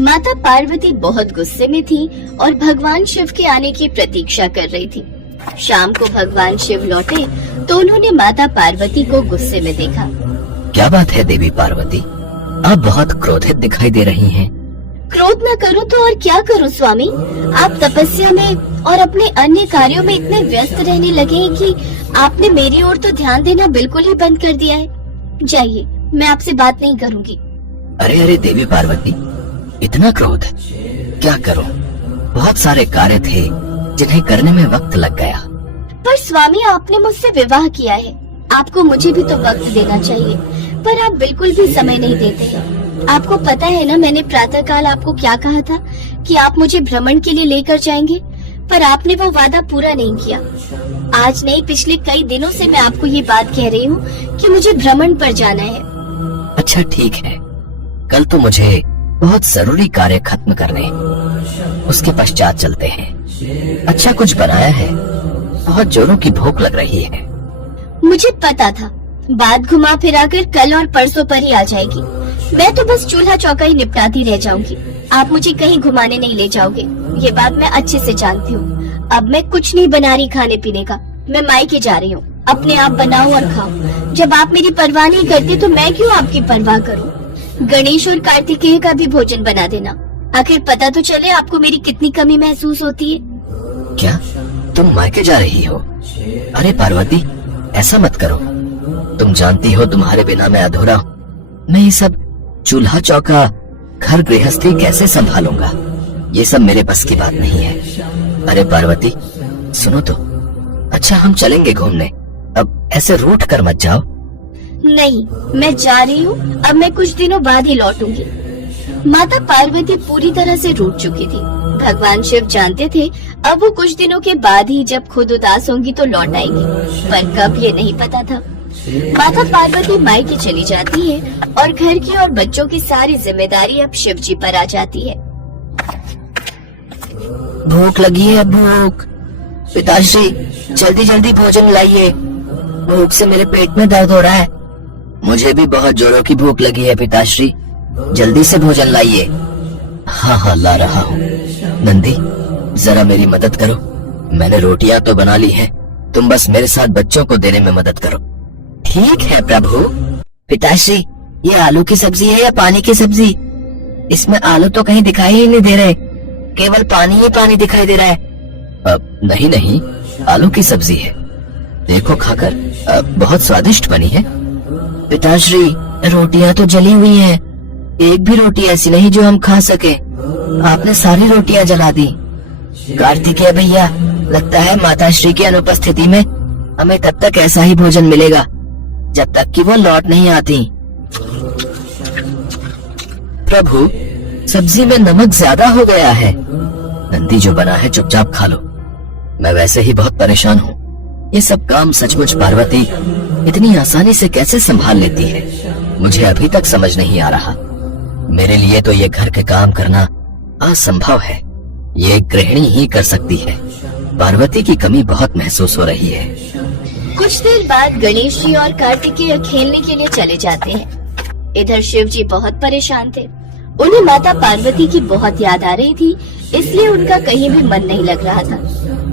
माता पार्वती बहुत गुस्से में थी और भगवान शिव के आने की प्रतीक्षा कर रही थी। शाम को भगवान शिव लौटे तो उन्होंने माता पार्वती को गुस्से में देखा। क्या बात है देवी पार्वती, आप बहुत क्रोधित दिखाई दे रही हैं। क्रोध न करो तो और क्या करूं स्वामी, आप तपस्या में और अपने अन्य कार्यों में इतने व्यस्त रहने लगे हैं कि आपने मेरी ओर तो ध्यान देना बिल्कुल ही बंद कर दिया है। जाइए, मैं आपसे बात नहीं करूंगी। अरे अरे देवी पार्वती, इतना क्रोध, क्या करूं? बहुत सारे कार्य थे जिन्हें करने में वक्त लग गया। पर स्वामी, आपने मुझसे विवाह किया है, आपको मुझे भी तो वक्त देना चाहिए, पर आप बिल्कुल भी समय नहीं देते हैं। आपको पता है ना, मैंने प्रातःकाल आपको क्या कहा था कि आप मुझे भ्रमण के लिए लेकर जाएंगे, पर आपने वो वादा पूरा नहीं किया। आज नहीं, पिछले कई दिनों से मैं आपको ये बात कह रही हूँ कि मुझे भ्रमण पर जाना है। अच्छा ठीक है, कल तो मुझे बहुत जरूरी कार्य खत्म करने, उसके पश्चात चलते हैं। अच्छा कुछ बनाया है? बहुत जोरों की भूख लग रही है। मुझे पता था बात घुमा फिरा कर कल और परसों पर ही आ जाएगी। मैं तो बस चूल्हा चौका ही निपटाती रह जाऊंगी, आप मुझे कहीं घुमाने नहीं ले जाओगे, ये बात मैं अच्छे से जानती हूँ। अब मैं कुछ नहीं बना रही खाने पीने का, मैं मायके जा रही हूँ। अपने आप बनाओ और खाओ। जब आप मेरी परवाह नहीं करती तो मैं क्यों आपकी परवाह करूँ? गणेश और कार्तिकेय का भी भोजन बना देना, आखिर पता तो चले आपको मेरी कितनी कमी महसूस होती है। क्या तुम मायके जा रही हो? अरे पार्वती, ऐसा मत करो, तुम जानती हो तुम्हारे बिना मैं अधूरा हूँ। मैं ये सब चूल्हा चौका, घर गृहस्थी कैसे संभालूंगा? ये सब मेरे बस की बात नहीं है। अरे पार्वती सुनो तो, अच्छा हम चलेंगे घूमने, अब ऐसे रूठ कर मत जाओ। नहीं, मैं जा रही हूँ, अब मैं कुछ दिनों बाद ही लौटूंगी। माता पार्वती पूरी तरह से रूठ चुकी थी। भगवान शिव जानते थे अब वो कुछ दिनों के बाद ही जब खुद उदास होंगी तो लौट आएंगी, पर कब ये नहीं पता था। माता पार्वती मायके चली जाती है और घर की और बच्चों की सारी जिम्मेदारी अब शिव जी पर आ जाती है। भूख लगी है, भूख। पिताश्री जल्दी जल्दी भोजन लाइए, भूख से मेरे पेट में दर्द हो रहा है। मुझे भी बहुत जोरों की भूख लगी है पिताश्री, जल्दी से भोजन लाइए। हाँ हाँ ला रहा हूँ। नंदी जरा मेरी मदद करो, मैंने रोटियां तो बना ली हैं, तुम बस मेरे साथ बच्चों को देने में मदद करो। ठीक है प्रभु। पिताश्री ये आलू की सब्जी है या पानी की सब्जी? इसमें आलू तो कहीं दिखाई ही नहीं दे रहे, केवल पानी ही पानी दिखाई दे रहा है। नहीं नहीं, आलू की सब्जी है, देखो खाकर, बहुत स्वादिष्ट बनी है। पिताश्री रोटियां तो जली हुई हैं, एक भी रोटी ऐसी नहीं जो हम खा सके, आपने सारी रोटियां जला दी। कार्तिकेय भैया, लगता है माताश्री की अनुपस्थिति में हमें तब तक ऐसा ही भोजन मिलेगा जब तक कि वो लौट नहीं आती। प्रभु सब्जी में नमक ज्यादा हो गया है। नंदी जो बना है चुपचाप खा लो, मैं वैसे ही बहुत परेशान हूँ। ये सब काम सचमुच पार्वती इतनी आसानी से कैसे संभाल लेती है, मुझे अभी तक समझ नहीं आ रहा। मेरे लिए तो ये घर के काम करना असंभव है, ये गृहिणी ही कर सकती है। पार्वती की कमी बहुत महसूस हो रही है। कुछ देर बाद गणेश जी और कार्तिकेय खेलने के लिए चले जाते हैं। इधर शिव जी बहुत परेशान थे, उन्हें माता पार्वती की बहुत याद आ रही थी, इसलिए उनका कहीं भी मन नहीं लग रहा था।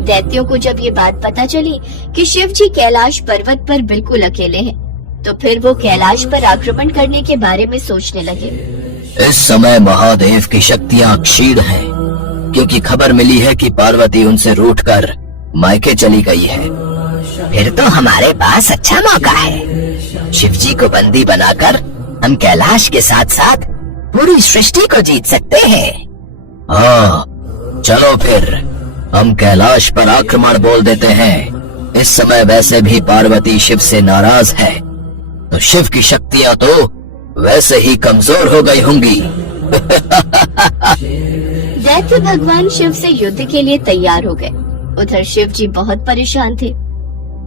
दैत्यों को जब ये बात पता चली कि शिव जी कैलाश पर्वत पर बिल्कुल अकेले हैं, तो फिर वो कैलाश पर आक्रमण करने के बारे में सोचने लगे। इस समय महादेव की शक्तियाँ क्षीण हैं, क्योंकि खबर मिली है कि पार्वती उनसे रूठकर मायके चली गई है। फिर तो हमारे पास अच्छा मौका है, शिव जी को बंदी बनाकर हम कैलाश के साथ साथ पूरी सृष्टि को जीत सकते हैं। हाँ चलो फिर हम कैलाश पर आक्रमण बोल देते हैं। इस समय वैसे भी पार्वती शिव से नाराज है, तो शिव की शक्तियाँ तो वैसे ही कमजोर हो गई होंगी। दैत्य भगवान शिव से युद्ध के लिए तैयार हो गए। उधर शिव जी बहुत परेशान थे।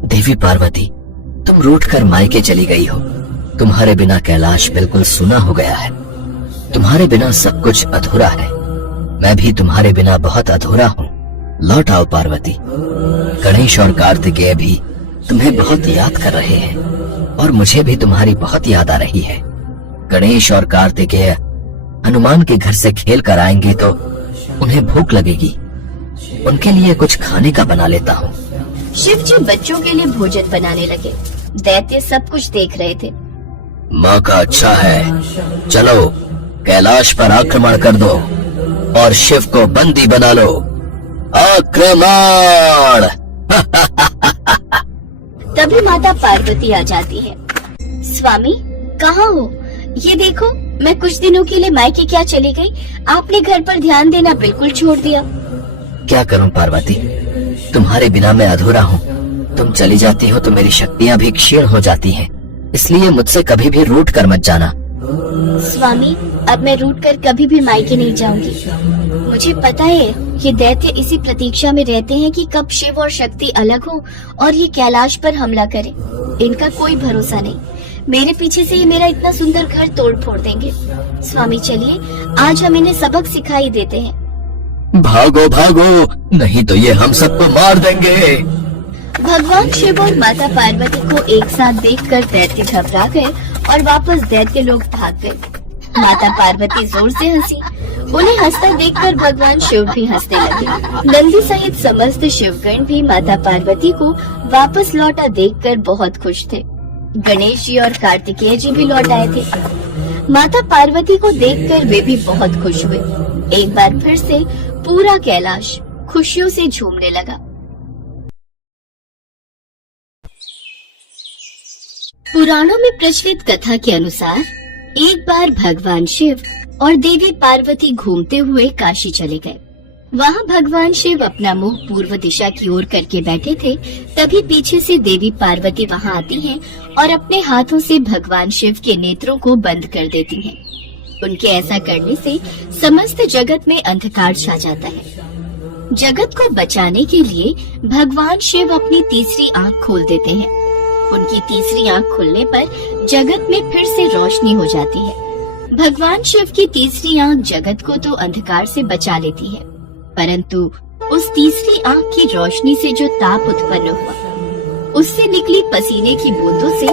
देवी पार्वती, तुम रूठ कर मायके चली गई हो। तुम्हारे बिना कैलाश बिल्कुल सूना हो गया है। तुम्हारे बिना सब कुछ अधूरा है। मैं भी तुम्हारे बिना बहुत अधूरा हूँ। लौट आओ पार्वती। गणेश और कार्तिकेय भी तुम्हें बहुत याद कर रहे हैं और मुझे भी तुम्हारी बहुत याद आ रही है। गणेश और कार्तिकेय हनुमान के घर से खेल कर आएंगे तो उन्हें भूख लगेगी। उनके लिए कुछ खाने का बना लेता हूँ। शिव जी बच्चों के लिए भोजन बनाने लगे। दैत्य सब कुछ देख रहे थे। माँ का अच्छा है, चलो कैलाश पर आक्रमण कर दो और शिव को बंदी बना लो। आक्रमण! तभी माता पार्वती आ जाती है। स्वामी कहाँ हो? ये देखो, मैं कुछ दिनों के लिए मायके क्या चली गई, आपने घर पर ध्यान देना बिल्कुल छोड़ दिया। क्या करूं पार्वती, तुम्हारे बिना मैं अधूरा हूँ। तुम चली जाती हो तो मेरी शक्तियाँ भी क्षीण हो जाती हैं। इसलिए मुझसे कभी भी रूठ कर मत जाना। स्वामी, अब मैं रूठ कर कभी भी मायके नहीं जाऊंगी। मुझे पता है ये दैत्य इसी प्रतीक्षा में रहते हैं कि कब शिव और शक्ति अलग हो और ये कैलाश पर हमला करें। इनका कोई भरोसा नहीं। मेरे पीछे से ये मेरा इतना सुंदर घर तोड़ फोड़ देंगे। स्वामी चलिए, आज हम इन्हें सबक सिखाई देते हैं। भागो भागो, नहीं तो ये हम सबको मार देंगे। भगवान शिव और माता पार्वती को एक साथ देखकर दैत्य घबरा गए और वापस दैत्य लोग भाग गए। माता पार्वती जोर से हंसी। उन्हें हंसता देखकर भगवान शिव भी हंसने लगे। नंदी सहित समस्त शिवगण भी माता पार्वती को वापस लौटा देखकर बहुत खुश थे। गणेश जी और कार्तिकेय जी भी लौट आए थे। माता पार्वती को देखकर वे भी बहुत खुश हुए। एक बार फिर से पूरा कैलाश खुशियों से झूमने लगा। पुराणों में प्रचलित कथा के अनुसार एक बार भगवान शिव और देवी पार्वती घूमते हुए काशी चले गए। वहाँ भगवान शिव अपना मुंह पूर्व दिशा की ओर करके बैठे थे। तभी पीछे से देवी पार्वती वहाँ आती हैं और अपने हाथों से भगवान शिव के नेत्रों को बंद कर देती हैं। उनके ऐसा करने से समस्त जगत में अंधकार छा जाता है। जगत को बचाने के लिए भगवान शिव अपनी तीसरी आंख खोल देते हैं। उनकी तीसरी आंख खुलने पर जगत में फिर से रोशनी हो जाती है। भगवान शिव की तीसरी आंख जगत को तो अंधकार से बचा लेती है, परंतु उस तीसरी आंख की रोशनी से जो ताप उत्पन्न हुआ, उससे निकली पसीने की बूंदों से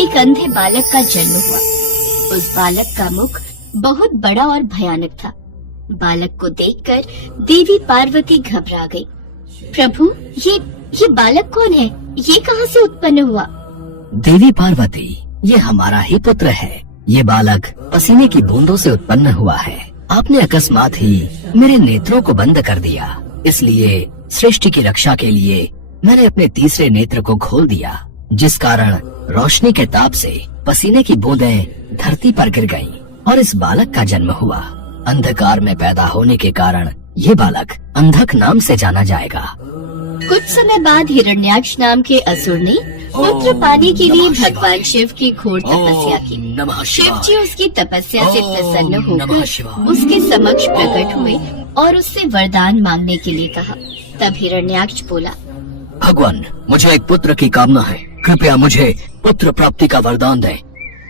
एक अंधे बालक का जन्म हुआ। उस बालक का मुख बहुत बड़ा और भयानक था। बालक को देखकर देवी पार्वती घबरा गई। प्रभु, ये बालक कौन है? ये कहाँ से उत्पन्न हुआ? देवी पार्वती, ये हमारा ही पुत्र है। ये बालक पसीने की बूंदों से उत्पन्न हुआ है। आपने अकस्मात ही मेरे नेत्रों को बंद कर दिया, इसलिए सृष्टि की रक्षा के लिए मैंने अपने तीसरे नेत्र को खोल दिया, जिस कारण रोशनी के ताप से पसीने की बूंदें धरती पर गिर गईं और इस बालक का जन्म हुआ। अंधकार में पैदा होने के कारण ये बालक अंधक नाम से जाना जाएगा। कुछ समय बाद हिरण्याक्ष नाम के असुर ने पुत्र पाने के लिए भगवान शिव की घोर तपस्या की। शिव जी उसकी तपस्या से प्रसन्न होकर उसके समक्ष प्रकट हुए और उससे वरदान मांगने के लिए कहा। तब हिरण्याक्ष बोला, भगवान, मुझे एक पुत्र की कामना है। कृपया मुझे पुत्र प्राप्ति का वरदान दें।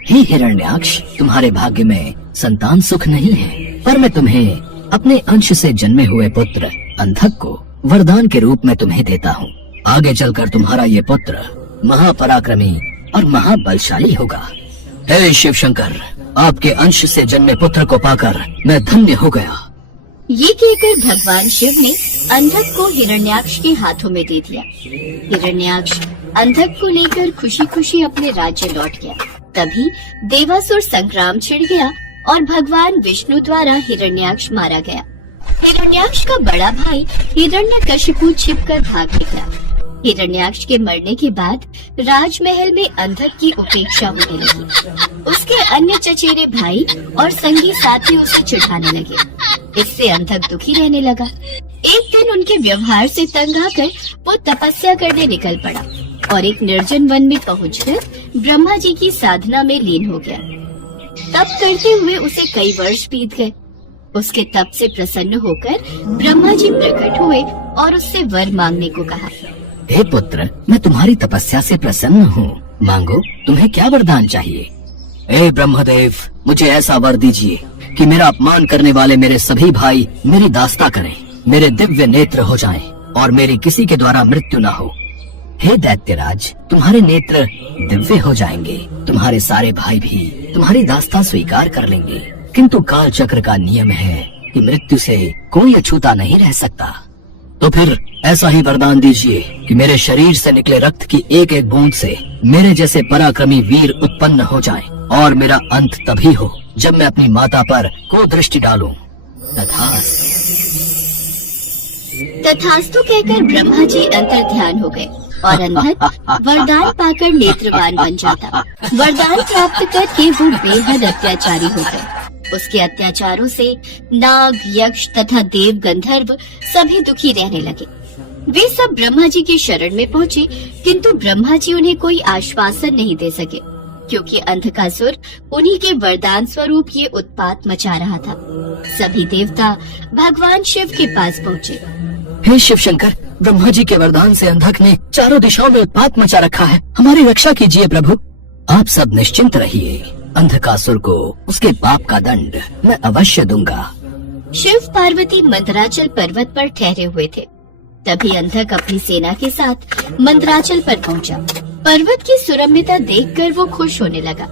हे हिरण्याक्ष, तुम्हारे भाग्य में संतान सुख नहीं है, पर मैं तुम्हें अपने अंश से जन्मे हुए पुत्र अंधक को वरदान के रूप में तुम्हें देता हूँ। आगे चलकर तुम्हारा ये पुत्र महापराक्रमी और महाबलशाली होगा। हे शिव शंकर, आपके अंश से जन्मे पुत्र को पाकर मैं धन्य हो गया। ये कहकर भगवान शिव ने अंधक को हिरण्याक्ष के हाथों में दे दिया। हिरण्याक्ष अंधक को लेकर खुशी खुशी अपने राज्य लौट गया। तभी देवासुर संग्राम छिड़ गया और भगवान विष्णु द्वारा हिरण्याक्ष मारा गया। हिरण्याक्ष का बड़ा भाई हिरण्यकशिपु छिपकर भाग निकला। हिरण्याक्ष के मरने के बाद राजमहल में अंधक की उपेक्षा होने लगी। उसके अन्य चचेरे भाई और संगी साथी उसे चिढ़ाने लगे। इससे अंधक दुखी रहने लगा। एक दिन उनके व्यवहार से तंग आकर वो तपस्या करने निकल पड़ा और एक निर्जन वन में पहुंचकर ब्रह्मा जी की साधना में लीन हो गया। तप करते हुए उसे कई वर्ष बीत गए। उसके तप से प्रसन्न होकर ब्रह्मा जी प्रकट हुए और उससे वर मांगने को कहा। हे पुत्र, मैं तुम्हारी तपस्या से प्रसन्न हूँ। मांगो, तुम्हें क्या वरदान चाहिए? हे ब्रह्मदेव, मुझे ऐसा वर दीजिए कि मेरा अपमान करने वाले मेरे सभी भाई मेरी दास्ता करें, मेरे दिव्य नेत्र हो जाएं और मेरी किसी के द्वारा मृत्यु न हो। हे दैत्यराज, तुम्हारे नेत्र दिव्य हो जाएंगे, तुम्हारे सारे भाई भी तुम्हारी दास्ता स्वीकार कर लेंगे। किंतु काल चक्र का नियम है कि मृत्यु से कोई अछूता नहीं रह सकता। तो फिर ऐसा ही वरदान दीजिए कि मेरे शरीर से निकले रक्त की एक एक बूंद से मेरे जैसे पराक्रमी वीर उत्पन्न हो जाएं और मेरा अंत तभी हो जब मैं अपनी माता पर को दृष्टि डालूं। तथास्तु कहकर ब्रह्मा जी अंतर ध्यान हो गए और अंधक वरदान पाकर नेत्रवान बन जाता। वरदान प्राप्त करके वो बेहद अत्याचारी हो गए। उसके अत्याचारों से नाग, यक्ष तथा देव गंधर्व सभी दुखी रहने लगे। वे सब ब्रह्मा जी की शरण में पहुँचे, किंतु ब्रह्मा जी उन्हें कोई आश्वासन नहीं दे सके, क्योंकि अंधकासुर उन्हीं के वरदान स्वरूप ये उत्पात मचा रहा था। सभी देवता भगवान शिव के पास पहुँचे। हे शिव शंकर, ब्रह्मा जी के वरदान से अंधक ने चारों दिशाओं में उत्पात मचा रखा है। हमारी रक्षा कीजिए प्रभु। आप सब निश्चिंत रहिए, अंधकासुर को उसके पाप का दंड मैं अवश्य दूंगा। शिव पार्वती मंदराचल पर्वत पर ठहरे हुए थे। तभी अंधक अपनी सेना के साथ मंदराचल पर पहुंचा। पर्वत की सुरम्यता देखकर वो खुश होने लगा।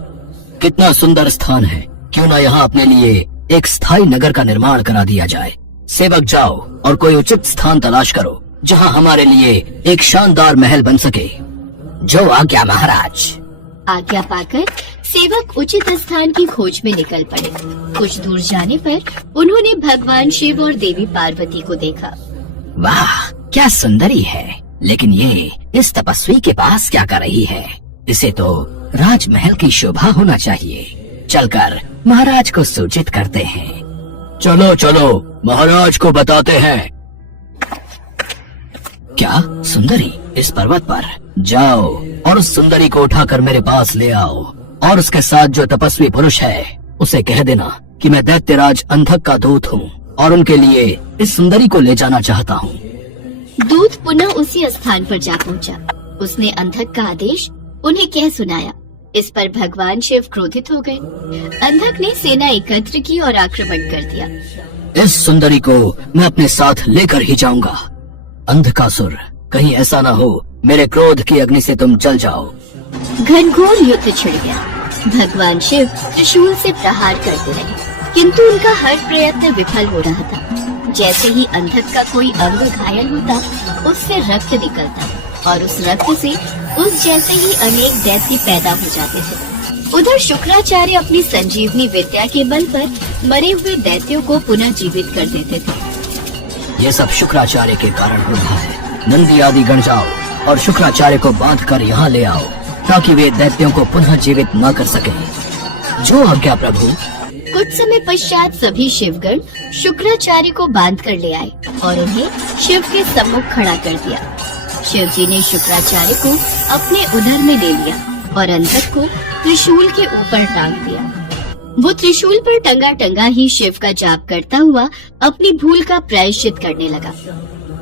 कितना सुंदर स्थान है, क्यों न यहाँ अपने लिए एक स्थायी नगर का निर्माण करा दिया जाए। सेवक, जाओ और कोई उचित स्थान तलाश करो जहाँ हमारे लिए एक शानदार महल बन सके। जो आज्ञा महाराज। आज्ञा पाकर सेवक उचित स्थान की खोज में निकल पड़े। कुछ दूर जाने पर उन्होंने भगवान शिव और देवी पार्वती को देखा। वाह, क्या सुंदरी है, लेकिन ये इस तपस्वी के पास क्या कर रही है? इसे तो राजमहल की शोभा होना चाहिए। चलकर महाराज को सूचित करते हैं। चलो चलो, महाराज को बताते हैं। क्या सुंदरी इस पर्वत पर? जाओ और उस सुंदरी को उठाकर मेरे पास ले आओ और उसके साथ जो तपस्वी पुरुष है उसे कह देना कि मैं दैत्यराज अंधक का दूत हूँ और उनके लिए इस सुंदरी को ले जाना चाहता हूँ। दूत पुनः उसी स्थान पर जा पहुँचा। उसने अंधक का आदेश उन्हें कह सुनाया। इस पर भगवान शिव क्रोधित हो गए। अंधक ने सेना एकत्र की और आक्रमण कर दिया। इस सुंदरी को मैं अपने साथ लेकर ही जाऊंगा। अंधकासुर, कहीं ऐसा ना हो मेरे क्रोध की अग्नि से तुम जल जाओ। घनघोर युद्ध छिड़ गया। भगवान शिव त्रिशूल से प्रहार करते रहे, किंतु उनका हर प्रयत्न विफल हो रहा था। जैसे ही अंधक का कोई अंग घायल होता, उससे रक्त निकलता और उस रक्त से उस जैसे ही अनेक दैत्य पैदा हो जाते थे। उधर शुक्राचार्य अपनी संजीवनी विद्या के बल पर मरे हुए दैत्यों को पुनः जीवित कर देते थे। ये सब शुक्राचार्य के कारण हो रहा है। नंदी आदि गण जाओ और शुक्राचार्य को बांधकर यहाँ ले आओ, ताकि वे दैत्यों को पुनः जीवित न कर सके। जो आज्ञा प्रभु। कुछ समय पश्चात सभी शिवगण शुक्राचार्य को बांध कर ले आए और उन्हें शिव के सम्मुख खड़ा कर दिया। शिव जी ने शुक्राचार्य को अपने उदर में ले लिया और अंधक को त्रिशूल के ऊपर टांग दिया। वो त्रिशूल पर टंगा टंगा ही शिव का जाप करता हुआ अपनी भूल का प्रायश्चित करने लगा।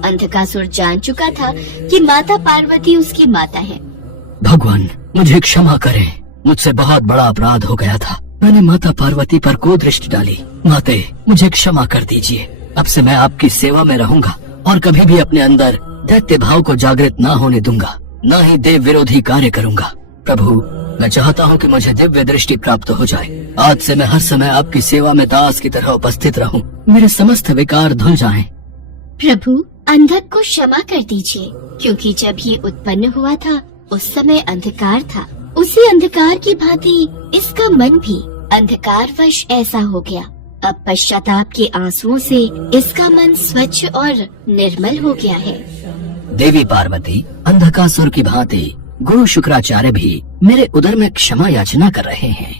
अंधकासुर जान चुका था कि माता पार्वती उसकी माता है। भगवान, मुझे क्षमा करें, मुझसे बहुत बड़ा अपराध हो गया था। मैंने माता पार्वती पर को दृष्टि डाली। माते, मुझे क्षमा कर दीजिए। अब से मैं आपकी सेवा में रहूंगा और कभी भी अपने अंदर दैत्य भाव को जागृत न होने दूंगा, न ही देव विरोधी कार्य करूंगा। प्रभु, मैं चाहता हूँ कि मुझे दिव्य दृष्टि प्राप्त हो जाए। आज से मैं हर समय आपकी सेवा में दास की तरह उपस्थित रहूं। मेरे समस्त विकार धुल जाएं। प्रभु, अंधक को क्षमा कर दीजिए, क्योंकि जब ये उत्पन्न हुआ था उस समय अंधकार था। उसी अंधकार की भांति इसका मन भी अंधकारवश ऐसा हो गया। अब पश्चाताप के आंसुओं से इसका मन स्वच्छ और निर्मल हो गया है। देवी पार्वती, अंधकासुर की भांति गुरु शुक्राचार्य भी मेरे उदर में क्षमा याचना कर रहे हैं।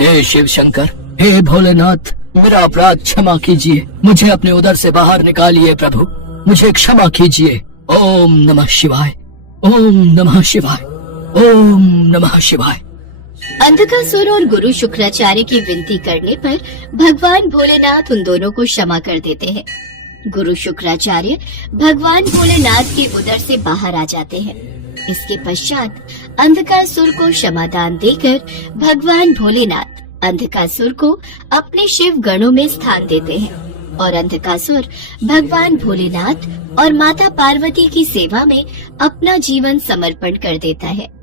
हे शिव शंकर, हे भोलेनाथ, मेरा अपराध क्षमा कीजिए। मुझे अपने उदर से बाहर निकालिए प्रभु, मुझे क्षमा कीजिए। ओम नमः शिवाय, ओम नमः शिवाय, ओम नमः शिवाय। अंधकासुर और गुरु शुक्राचार्य की विनती करने पर भगवान भोलेनाथ उन दोनों को क्षमा कर देते हैं। गुरु शुक्राचार्य भगवान भोलेनाथ के उदर से बाहर आ जाते हैं। इसके पश्चात अंधकासुर को क्षमादान देकर भगवान भोलेनाथ अंधकासुर को अपने शिव गणों में स्थान देते हैं और अंधकासुर भगवान भोलेनाथ और माता पार्वती की सेवा में अपना जीवन समर्पण कर देता है।